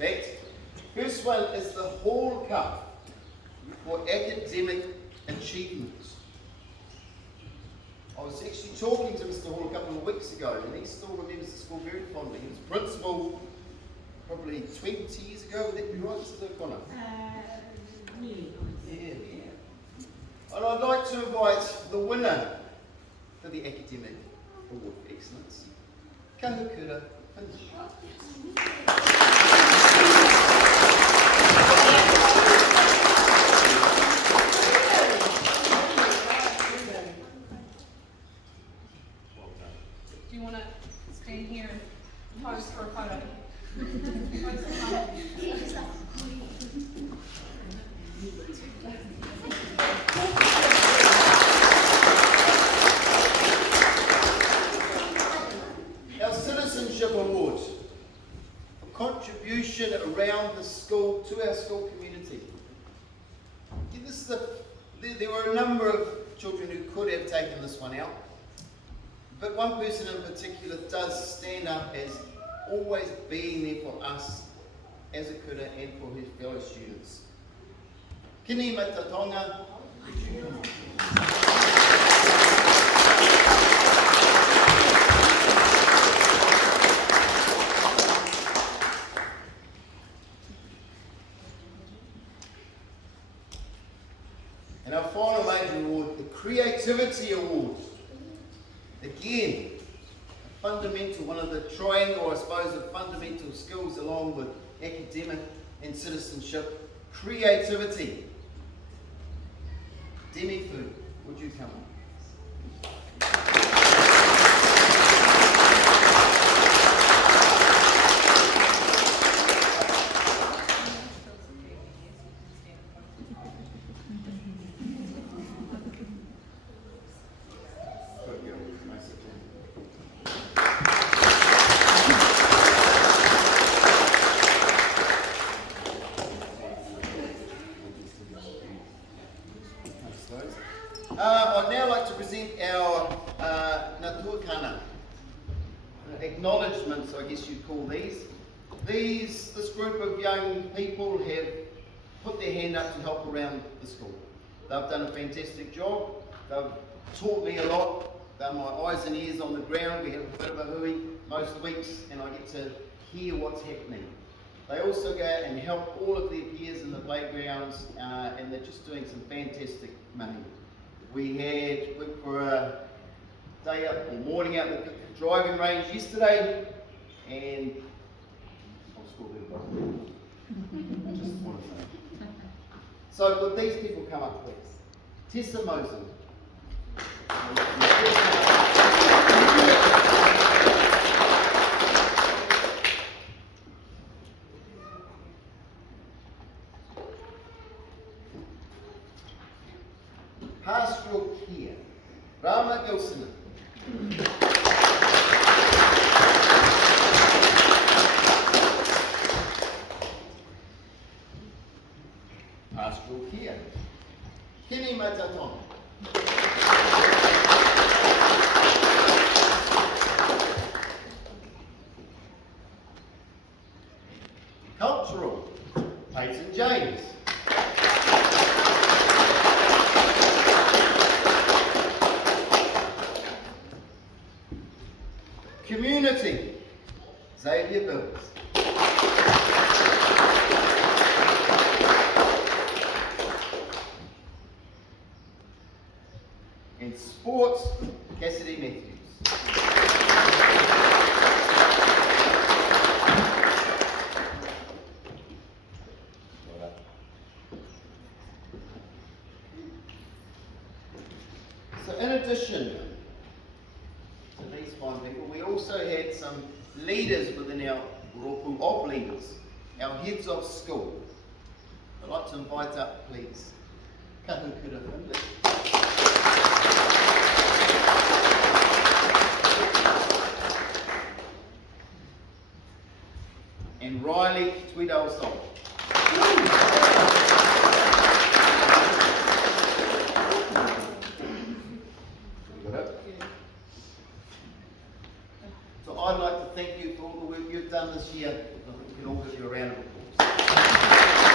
fact. First one is the Hall Cup for academic achievements. I was actually talking to Mr. Hall a couple of weeks ago, and he still remembers the school very fondly. He was principal probably 20 years ago. Would that be right, Mr. Connor? Yeah. And I'd like to invite the winner for the Academic Award for Excellence, Kahukura Finch. Do you want to stand here and pose for a photo? Our Citizenship Award for contribution around the school, to our school community. There were a number of children who could have taken this one out, but one person in particular does stand up as always being there for us as a kura and for his fellow students. Kini matatonga. And our final major award, the Creativity Award. Again, a fundamental, one of the triangle, I suppose, of fundamental skills along with academic and citizenship, creativity. Demi Food, would you come on? I'd now like to present our Natuakana acknowledgements, I guess you'd call these. This group of young people have put their hand up to help around the school. They've done a fantastic job. They've taught me a lot. They're my eyes and ears on the ground. We have a bit of a hui most weeks, and I get to hear what's happening. They also go out and help all of their peers in the playgrounds, and they're just doing some fantastic money. We went for a day up or morning out at the driving range yesterday, and I'll score there. Just want to say. So would these people come up, please? Tessa Mosen. Pastoral Care, Rama Gilsina. Pastoral Care, Kini Mataton. Cultural, Peyton James. Community, Xavier Bills. In sports, Cassidy Matthews. So in addition to these fine people, we also had some leaders within our group of leaders, our heads of school. I'd like to invite up, please, Kahukura Finch. And Riley Tweedale-Sol. I'd like to thank you for all the work you've done this year. I think we can all give you a round of applause.